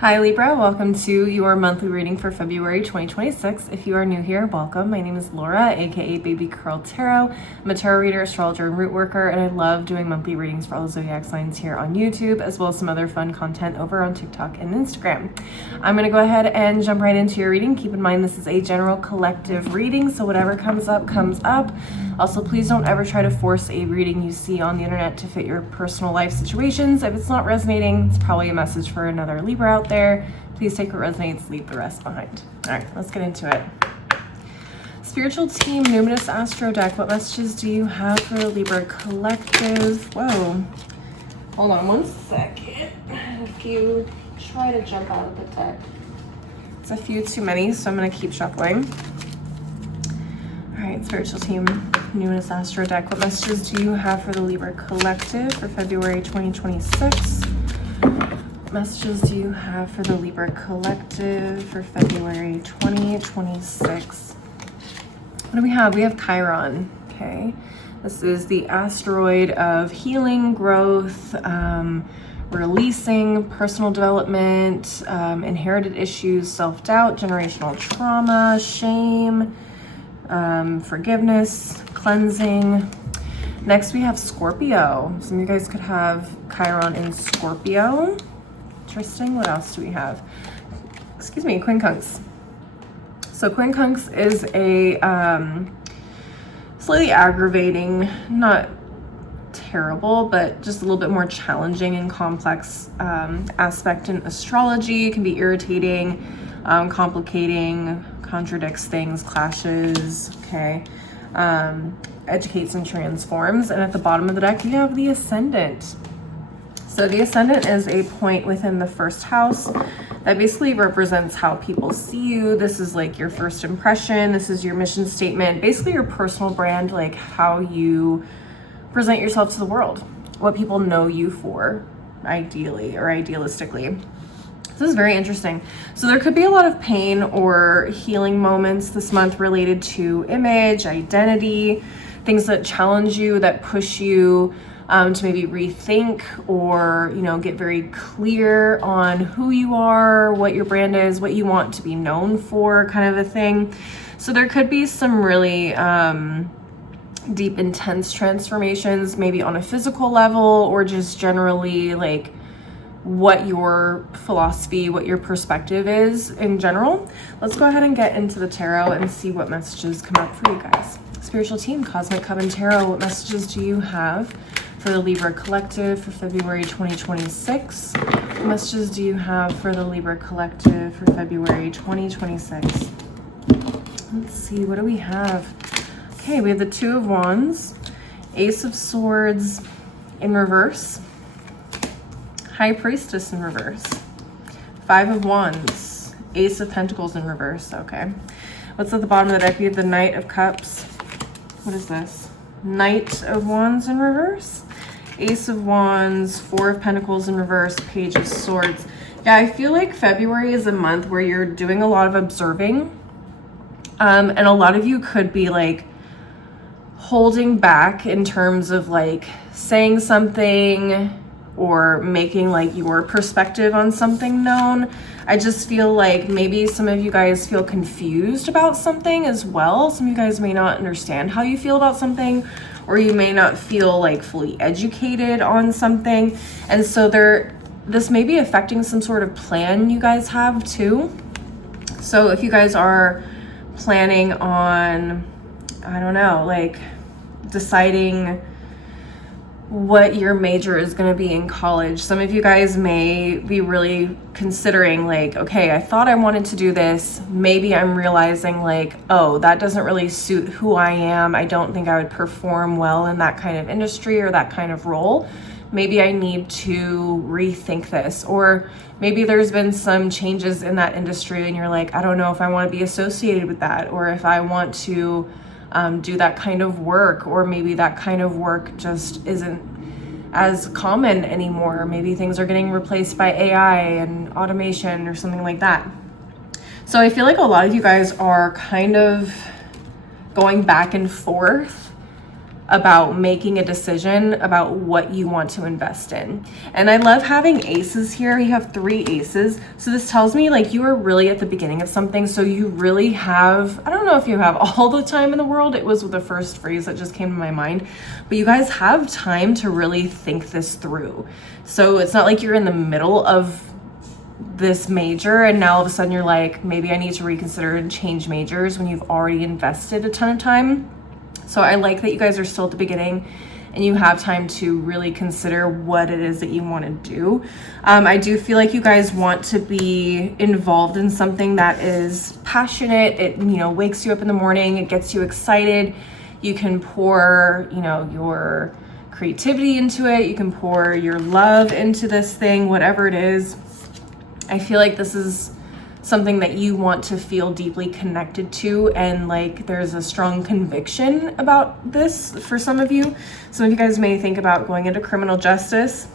Hi Libra, welcome to your monthly reading for February 2026. If you are new here, welcome. My name is Laura, aka Baby Curl Tarot. I'm a tarot reader, astrologer, and root worker, and I love doing monthly readings for all the zodiac signs here on YouTube, as well as some other fun content over on TikTok and Instagram. I'm going to go ahead and jump right into your reading. Keep in mind this is a general collective reading, so whatever comes up, comes up. Also, please don't ever try to force a reading you see on the internet to fit your personal life situations. If it's not resonating, it's probably a message for another Libra out there. Please take what resonates, leave the rest behind. All right, let's get into it. Spiritual team, Numinous Astro deck, what messages do you have for the Libra collective? Whoa, hold on one second. If you try to jump out of the deck, it's a few too many, so I'm gonna keep shuffling. All right, spiritual team, Numinous Astro deck, what messages do you have for the Libra collective for February 2026? Messages do you have for the Libra collective for February 2026? What do we have? We have Chiron. Okay, this is the asteroid of healing, growth, releasing, personal development, inherited issues, self-doubt, generational trauma, shame, forgiveness, cleansing. Next we have Scorpio. Some of you guys could have Chiron in Scorpio. Interesting. What else do we have? Excuse me, quincunx. So quincunx is a slightly aggravating, not terrible, but just a little bit more challenging and complex aspect in astrology. It can be irritating, complicating, contradicts things, clashes, okay, educates and transforms. And at the bottom of the deck, you have the Ascendant. So the Ascendant is a point within the first house that basically represents how people see you. This is like your first impression. This is your mission statement, basically your personal brand, like how you present yourself to the world, what people know you for, ideally or idealistically. This is very interesting. So there could be a lot of pain or healing moments this month related to image, identity, things that challenge you, that push you to maybe rethink or, get very clear on who you are, what your brand is, what you want to be known for, kind of a thing. So there could be some really deep, intense transformations, maybe on a physical level or just generally like what your philosophy, what your perspective is in general. Let's go ahead and get into the tarot and see what messages come up for you guys. Spiritual team, Cosmic Coven Tarot, what messages do you have for the Libra collective for February 2026? What messages do you have for the Libra collective for February 2026? Let's see, what do we have? Okay, we have the Two of Wands, Ace of Swords in reverse, High Priestess in reverse, Five of Wands, Ace of Pentacles in reverse. Okay, what's at the bottom of the deck? We have the Knight of Cups. What is this? Knight of Wands in reverse, Ace of Wands, Four of Pentacles in reverse, Page of Swords. Yeah, I feel like February is a month where you're doing a lot of observing, and a lot of you could be like holding back in terms of like saying something or making like your perspective on something known. I just feel like maybe some of you guys feel confused about something as well. Some of you guys may not understand how you feel about something, or you may not feel like fully educated on something. And so this may be affecting some sort of plan you guys have too. So if you guys are planning on, I don't know, like deciding what your major is going to be in college. Some of you guys may be really considering like, okay, I thought I wanted to do this. Maybe I'm realizing like, oh, that doesn't really suit who I am. I don't think I would perform well in that kind of industry or that kind of role. Maybe I need to rethink this. Or maybe there's been some changes in that industry and you're like, I don't know if I want to be associated with that, or if I want to do that kind of work, or maybe that kind of work just isn't as common anymore. Maybe things are getting replaced by AI and automation or something like that. So I feel like a lot of you guys are kind of going back and forth about making a decision about what you want to invest in. And I love having aces here. You have 3 aces. So this tells me like you are really at the beginning of something. So you really have, I don't know if you have all the time in the world. It was the first phrase that just came to my mind, but you guys have time to really think this through. So it's not like you're in the middle of this major and now all of a sudden you're like, maybe I need to reconsider and change majors when you've already invested a ton of time. So I like that you guys are still at the beginning and you have time to really consider what it is that you want to do. I do feel like you guys want to be involved in something that is passionate. It, wakes you up in the morning. It gets you excited. You can pour, your creativity into it. You can pour your love into this thing, whatever it is. I feel like this is something that you want to feel deeply connected to, and like there's a strong conviction about this for some of you. Some of you guys may think about going into criminal justice.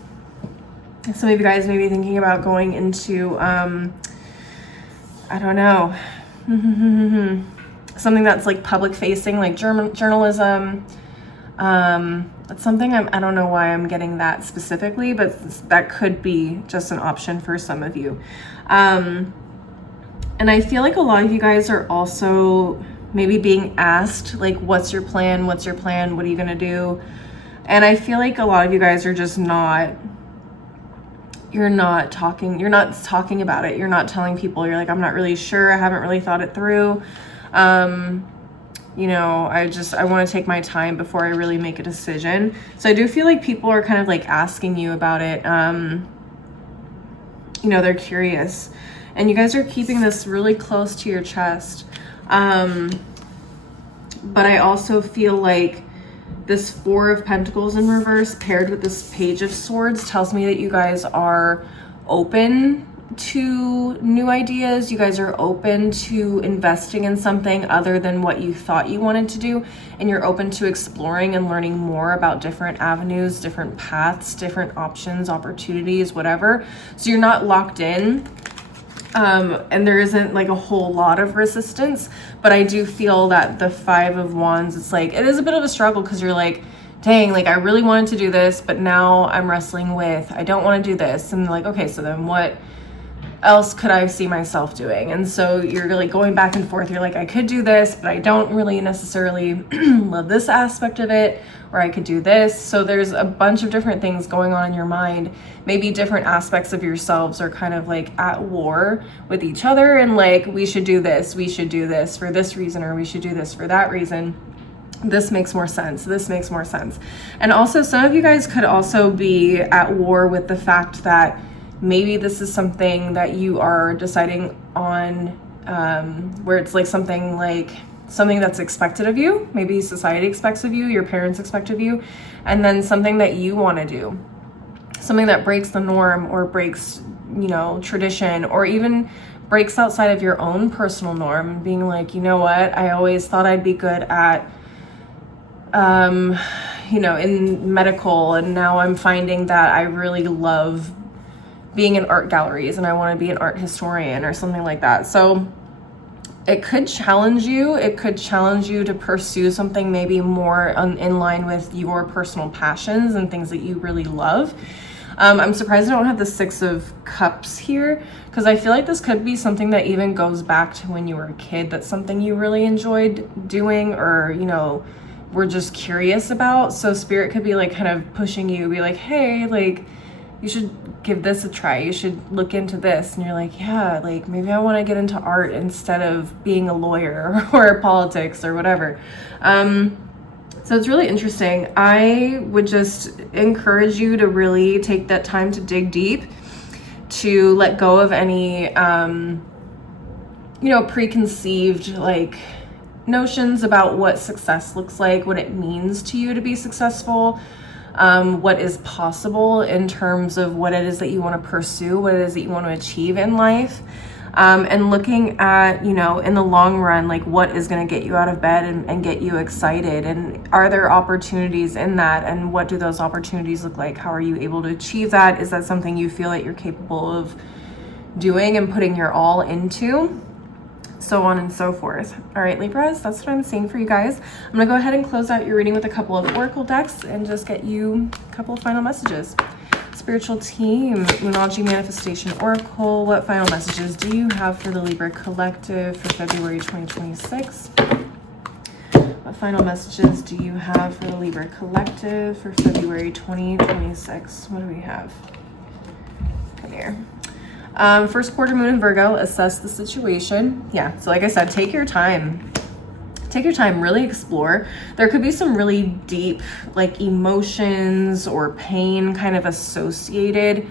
Some of you guys may be thinking about going into, I don't know, something that's like public facing, like journalism. That's something I don't know why I'm getting that specifically, but that could be just an option for some of you. And I feel like a lot of you guys are also maybe being asked, like, what's your plan? What's your plan? What are you going to do? And I feel like a lot of you guys are just you're not talking about it. You're not telling people. You're like, I'm not really sure. I haven't really thought it through. I want to take my time before I really make a decision. So I do feel like people are kind of like asking you about it. They're curious. And you guys are keeping this really close to your chest. But I also feel like this 4 of Pentacles in reverse paired with this Page of Swords tells me that you guys are open to new ideas. You guys are open to investing in something other than what you thought you wanted to do. And you're open to exploring and learning more about different avenues, different paths, different options, opportunities, whatever. So you're not locked in. And there isn't like a whole lot of resistance, but I do feel that the 5 of Wands, it's like, it is a bit of a struggle because you're like, dang, like I really wanted to do this, but now I'm wrestling with, I don't want to do this. And like, okay, so then what else could I see myself doing? And so you're really going back and forth. You're like, I could do this, but I don't really necessarily love this aspect of it, or I could do this. So there's a bunch of different things going on in your mind. Maybe different aspects of yourselves are kind of like at war with each other and like, we should do this for this reason, or we should do this for that reason. This makes more sense. This makes more sense. And also some of you guys could also be at war with the fact that maybe this is something that you are deciding on, where it's like something that's expected of you. Maybe society expects of you, your parents expect of you, and then something that you want to do. Something that breaks the norm or breaks, tradition, or even breaks outside of your own personal norm. Being like, you know what? I always thought I'd be good at, in medical, and now I'm finding that I really love being in art galleries and I want to be an art historian or something like that. So it could challenge you. It could challenge you to pursue something maybe more in line with your personal passions and things that you really love. I'm surprised I don't have the 6 of Cups here, because I feel like this could be something that even goes back to when you were a kid. That's something you really enjoyed doing, or, were just curious about. So Spirit could be like kind of pushing you, be like, hey, like, you should give this a try. You should look into this. And you're like, yeah, like maybe I want to get into art instead of being a lawyer or politics or whatever. So it's really interesting. I would just encourage you to really take that time to dig deep, to let go of any, preconceived like notions about what success looks like, what it means to you to be successful. What is possible in terms of what it is that you want to pursue, what it is that you want to achieve in life, and looking at, in the long run, like what is going to get you out of bed and get you excited, and are there opportunities in that, and what do those opportunities look like? How are you able to achieve that? Is that something you feel that you're capable of doing and putting your all into? so on and so forth. All right, Libras, that's what I'm seeing for you guys. I'm gonna go ahead and close out your reading with a couple of oracle decks and just get you a couple of final messages. Spiritual team, Moonology Manifestation Oracle, what final messages do you have for the Libra collective for February 2026? What final messages do you have for the Libra collective for February 2026? What do we have? Come here. First quarter moon in Virgo, assess the situation. Yeah, so like I said, take your time. Take your time, really explore. There could be some really deep like emotions or pain kind of associated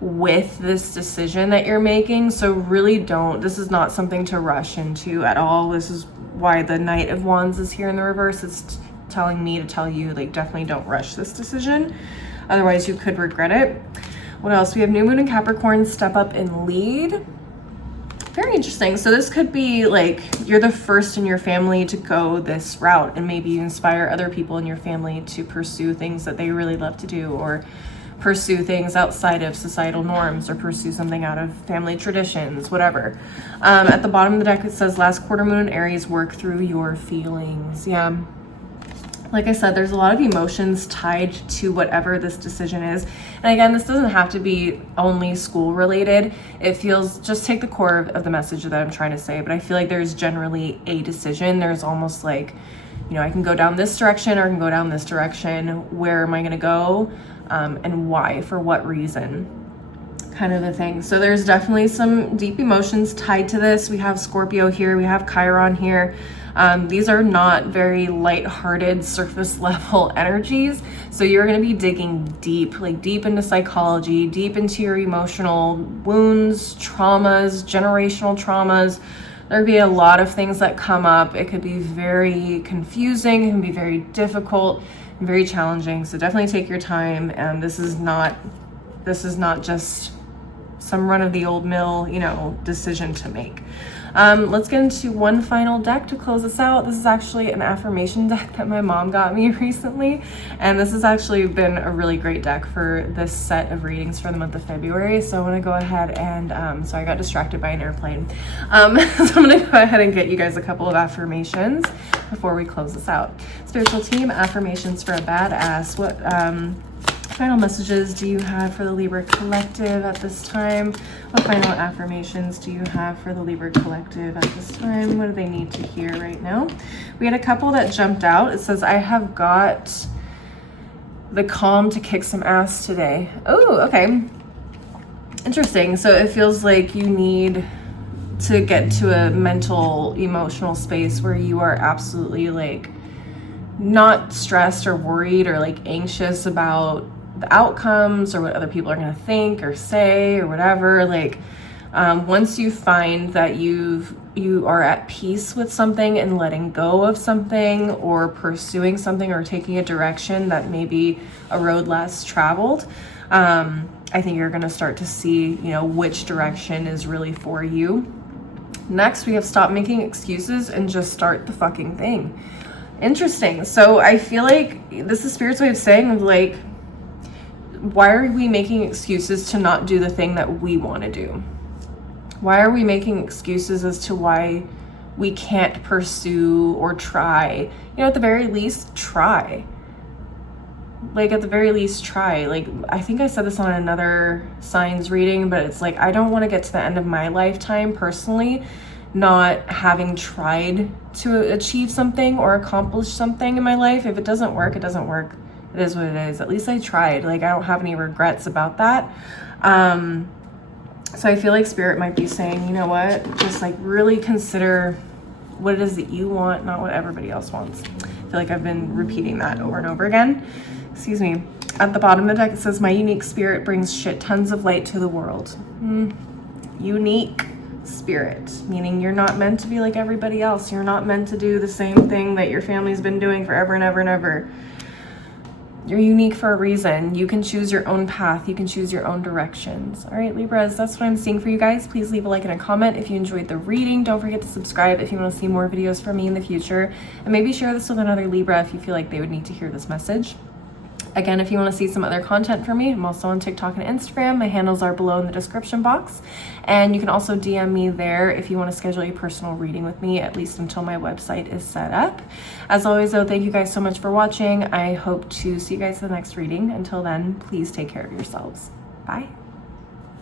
with this decision that you're making. So really don't, this is not something to rush into at all. This is why the Knight of Wands is here in the reverse. It's telling me to tell you, like, definitely don't rush this decision. Otherwise you could regret it. What else? We have new moon in Capricorn, step up and lead. Very interesting. So this could be like you're the first in your family to go this route, and maybe you inspire other people in your family to pursue things that they really love to do, or pursue things outside of societal norms, or pursue something out of family traditions, whatever. At the bottom of the deck, it says last quarter moon in Aries, work through your feelings. Yeah. Like I said, there's a lot of emotions tied to whatever this decision is. And again, this doesn't have to be only school related. It feels, just take the core of the message that I'm trying to say, but I feel like there's generally a decision. There's almost like, you know, I can go down this direction or I can go down this direction. Where am I going to go? And why? For what reason? Kind of the thing. So there's definitely some deep emotions tied to this. We have Scorpio here. We have Chiron here. These are not very lighthearted, surface level energies. So you're going to be digging deep, like deep into psychology, deep into your emotional wounds, traumas, generational traumas. There'd be a lot of things that come up. It could be very confusing. It can be very difficult and very challenging. So definitely take your time. And this is not just some run of the old mill, you know, decision to make. Let's get into one final deck to close this out. This is actually an affirmation deck that my mom got me recently, and this has actually been a really great deck for this set of readings for the month of February. So I'm gonna go ahead and sorry, I got distracted by an airplane. So I'm gonna go ahead and get you guys a couple of affirmations before we close this out. Spiritual team, affirmations for a badass. What final messages do you have for the Libra collective at this time? What final affirmations do you have for the Libra collective at this time? What do they need to hear right now? We had a couple that jumped out. It says, I have got the calm to kick some ass today. Oh, okay. Interesting. So it feels like you need to get to a mental, emotional space where you are absolutely like not stressed or worried or like anxious about the outcomes or what other people are going to think or say or whatever. Like once you find that you are at peace with something and letting go of something or pursuing something or taking a direction that may be a road less traveled, I think you're going to start to see, you know, which direction is really for you. Next, we have stop making excuses and just start the fucking thing. Interesting. So I feel like this is Spirit's way of saying, like, why are we making excuses to not do the thing that we want to do? Why are we making excuses as to why we can't pursue or try? You know, at the very least, try. Like, at the very least, try. Like, I think I said this on another signs reading, but it's like, I don't want to get to the end of my lifetime personally not having tried to achieve something or accomplish something in my life. If it doesn't work, it doesn't work. It is what it is. At least I tried. Like, I don't have any regrets about that. So I feel like Spirit might be saying, you know what, just like really consider what it is that you want, not what everybody else wants. I feel like I've been repeating that over and over again. Excuse me. At the bottom of the deck, it says, my unique spirit brings shit tons of light to the world. Unique spirit, meaning you're not meant to be like everybody else. You're not meant to do the same thing that your family's been doing forever and ever and ever. You're unique for a reason. You can choose your own path. You can choose your own directions. All right, Libras, that's what I'm seeing for you guys. Please leave a like and a comment if you enjoyed the reading. Don't forget to subscribe if you want to see more videos from me in the future. And maybe share this with another Libra if you feel like they would need to hear this message. Again, if you want to see some other content from me, I'm also on TikTok and Instagram. My handles are below in the description box. And you can also DM me there if you want to schedule a personal reading with me, at least until my website is set up. As always, though, thank you guys so much for watching. I hope to see you guys in the next reading. Until then, please take care of yourselves. Bye.